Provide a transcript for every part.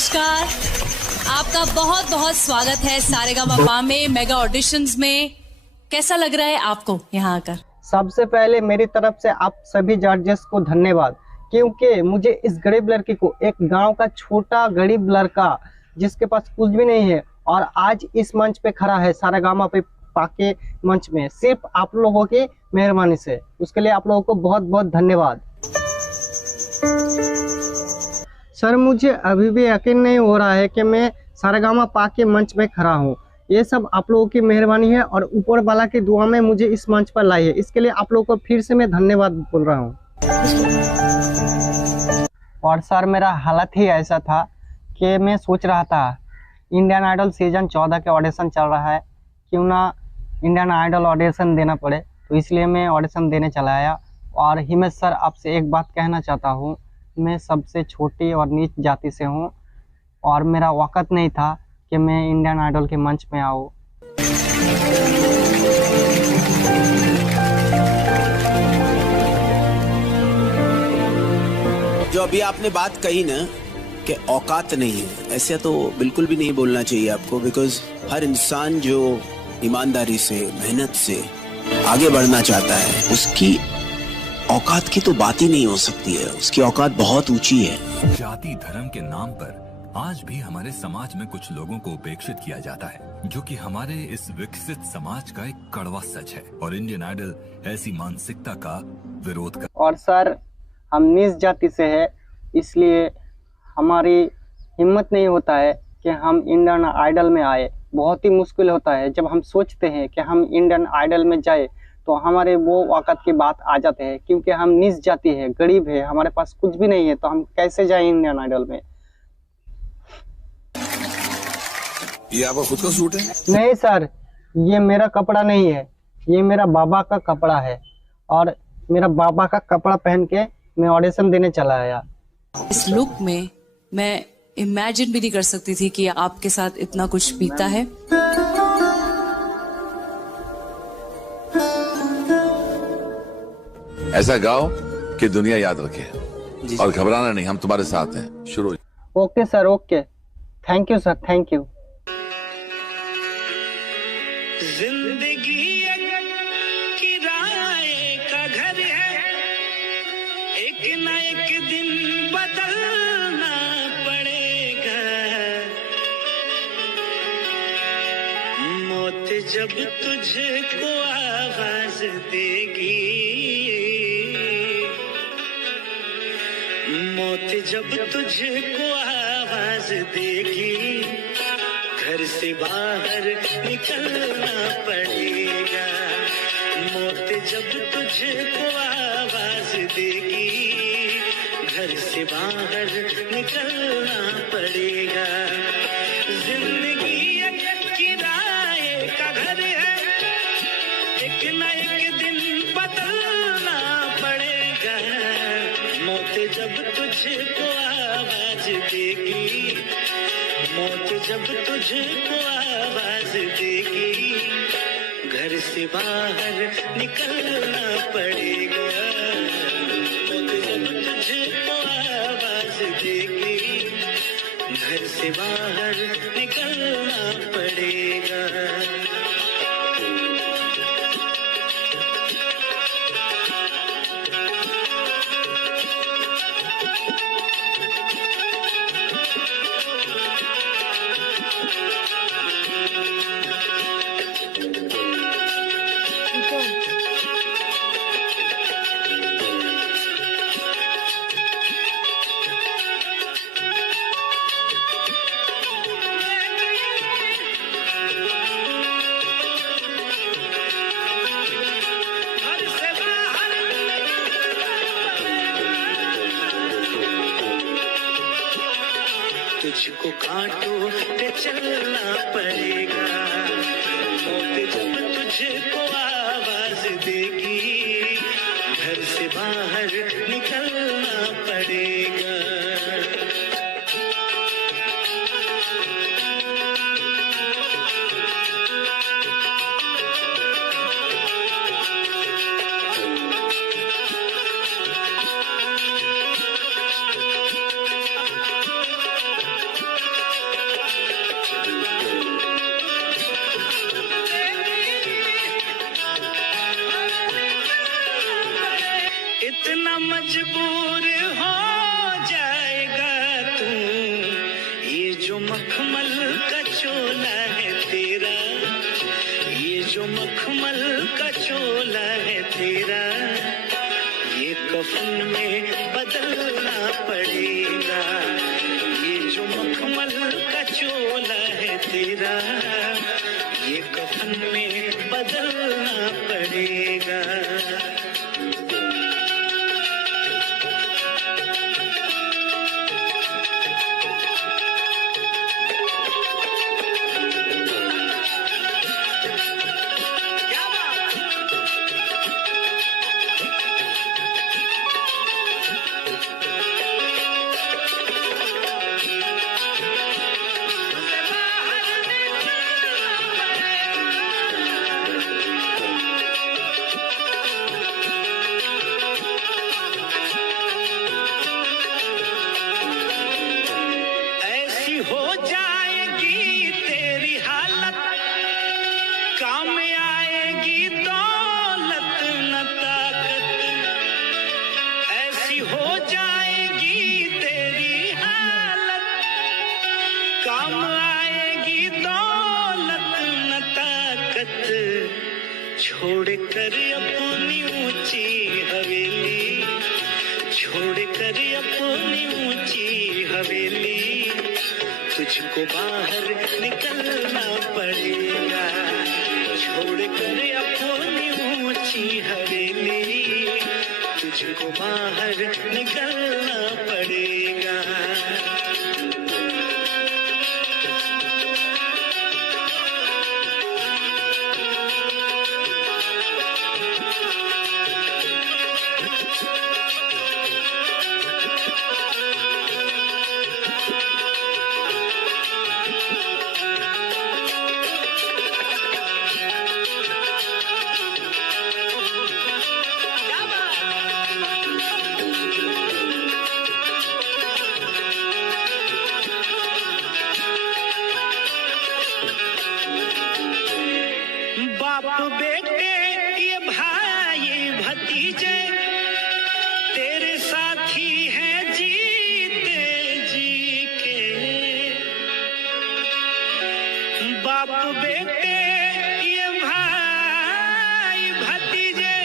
नमस्कार, आपका बहुत बहुत स्वागत है सारेगामापा में मेगा ऑडिशंस में। कैसा लग रहा है आपको यहाँ आकर? सबसे पहले मेरी तरफ से आप सभी जजेस को धन्यवाद, क्योंकि मुझे इस गरीब लड़की को, एक गांव का छोटा गरीब लड़का जिसके पास कुछ भी नहीं है, और आज इस मंच पे खड़ा है सारेगामापा के मंच में, सिर्फ आप लोगों की मेहरबानी से। उसके लिए आप लोगों को बहुत बहुत धन्यवाद। सर, मुझे अभी भी यकीन नहीं हो रहा है कि मैं सारेगामापा के मंच में खड़ा हूँ। ये सब आप लोगों की मेहरबानी है और ऊपर वाला की दुआ में मुझे इस मंच पर लाई है। इसके लिए आप लोगों को फिर से मैं धन्यवाद बोल रहा हूँ। और सर, मेरा हालत ही ऐसा था कि मैं सोच रहा था, इंडियन आइडल सीजन 14 के ऑडिशन चल रहा है, क्यों ना इंडियन आइडल ऑडिशन देना पड़े, तो इसलिए मैं ऑडिशन देने चला आया। और हिमेश सर, आपसे एक बात कहना चाहता हूँ, मैं सबसे छोटी और नीच जाति से हूँ और मेरा वक़्त नहीं था कि मैं इंडियन आइडल के मंच में आऊँ। जो अभी आपने बात कही ना कि औकात नहीं है, ऐसे तो बिल्कुल भी नहीं बोलना चाहिए आपको, बिकॉज हर इंसान जो ईमानदारी से, मेहनत से आगे बढ़ना चाहता है, उसकी औकात की तो बात ही नहीं हो सकती है। उसकी औकात बहुत ऊंची है। जाति धर्म के नाम पर आज भी हमारे समाज में कुछ लोगों को उपेक्षित किया जाता है, जो कि हमारे इस विकसित समाज का एक कड़वा सच है। और इंडियन आइडल ऐसी मानसिकता का विरोध कर। और सर, हम नीच जाति से है, इसलिए हमारी हिम्मत नहीं होता है कि हम इंडियन आइडल में आए। बहुत ही मुश्किल होता है जब हम सोचते हैं कि हम इंडियन आइडल में जाए, तो हमारे वो वक़्त की बात आ जाते हैं, क्योंकि हम नीच जाति है, गरीब है, हमारे पास कुछ भी नहीं है, तो हम कैसे जाएं इंडियन आइडल में। ये आपका खुद का सूट है? नहीं सर, ये मेरा कपड़ा नहीं है, ये मेरा बाबा का कपड़ा है, और मेरा बाबा का कपड़ा पहन के मैं ऑडिशन देने चला आया। इस लुक में मैं इमेजिन भी नहीं कर सकती थी कि आपके साथ इतना कुछ बीता है। ऐसा गाओ कि दुनिया याद रखे, और घबराना नहीं, हम तुम्हारे साथ हैं। शुरू। Okay sir, okay, thank you sir, thank you. जिंदगी किराए का घर है, एक न एक दिन बदलना पड़ेगा। मौत जब तुझको आवाज देगी, मौत जब तुझको आवाज देगी, घर से बाहर निकलना पड़ेगा। मौत जब तुझको आवाज देगी, घर से बाहर निकलना पड़ेगा। जिंदगी एक किराए का घर है, एक न एक दिन बदलना पड़ेगा। मौत जब तुझको आवाज देगी, मौत जब तुझको आवाज देगी, घर से बाहर निकलना पड़ेगा। मौत जब तुझको आवाज देगी, घर से बाहर निकलना पड़ेगा। तुझको कांटों पे चलना पड़ेगा। मौत जब तुझको आवाज देगी, घर से बाहर निकलना पड़ेगा। मजबूर हो जाएगा तू, ये जो मखमल का चोला है तेरा, ये जो मखमल का चोला है तेरा, ये कफन में बदलना पड़ेगा। ये जो मखमल का चोला है तेरा, ये कफन में बदलना पड़ेगा। हो जाएगी तेरी हालत, काम आएगी दौलत न ताकत। ऐसी हो जाएगी तेरी हालत, काम आएगी दौलत न ताकत। छोड़ कर अपनी ऊंची हवेली, छोड़ कर अपनी ऊंची हवेली, तुझको बाहर निकलना पड़ेगा। छोड़ कर अपनी ऊंची हवेली, तुझको बाहर निकलना पड़ेगा। बाप बेटे ये भाई भतीजे तेरे साथी हैं जीते जी के। बाप बेटे ये भाई भतीजे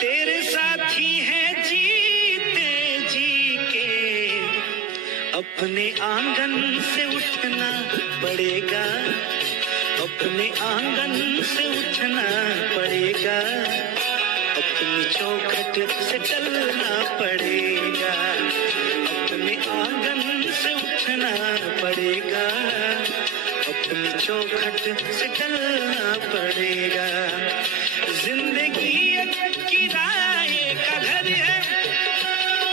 तेरे साथी हैं जीते जी के। अपने आंगन से उठना पड़ेगा, अपने आंगन से उठना पड़ेगा, अपनी चौखट से चलना पड़ेगा। अपने आंगन से उठना पड़ेगा, अपनी चौखट से चलना पड़ेगा। जिंदगी एक किराए का घर है,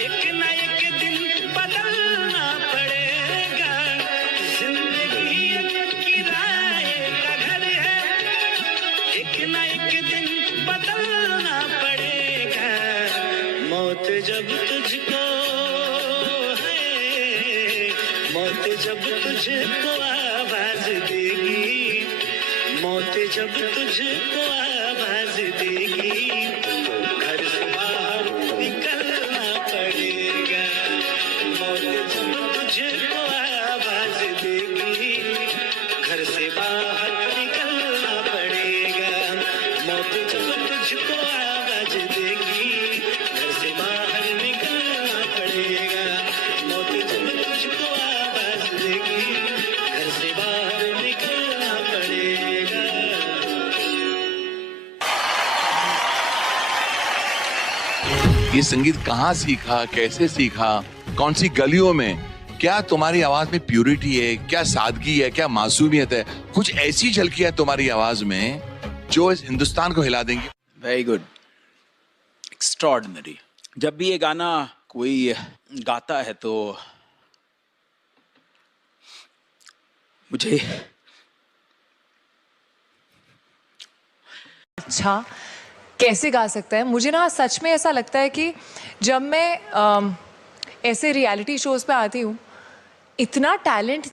एक न एक दिन बदलना पड़ेगा। जिंदगी एक किराए का घर है, एक न एक दिन बदलना पड़ेगा। मौत जब तुझको है, मौत जब तुझको आवाज देगी, मौत जब तुझको आवाज देगी, घर से बाहर निकलना पड़ेगा। मौत जब तुझको आवाज देगी, घर से बाहर निकलना पड़ेगा। मौत जब तुझको आवाज देगी, घर से बाहर निकलना पड़ेगा। मौत जब तुझको आवाज देगी, घर से बाहर निकलना पड़ेगा। ये संगीत कहाँ सीखा, कैसे सीखा, कौन सी गलियों में? क्या तुम्हारी आवाज में प्यूरिटी है, क्या सादगी है, क्या मासूमियत है? कुछ ऐसी झलकी है तुम्हारी आवाज में जो इस हिंदुस्तान को हिला देंगी। Very good, extraordinary. जब भी ये गाना कोई गाता है तो मुझे अच्छा कैसे गा सकता है। मुझे ना सच में ऐसा लगता है कि जब मैं ऐसे रियलिटी शोज पे आती हूँ, इतना टैलेंट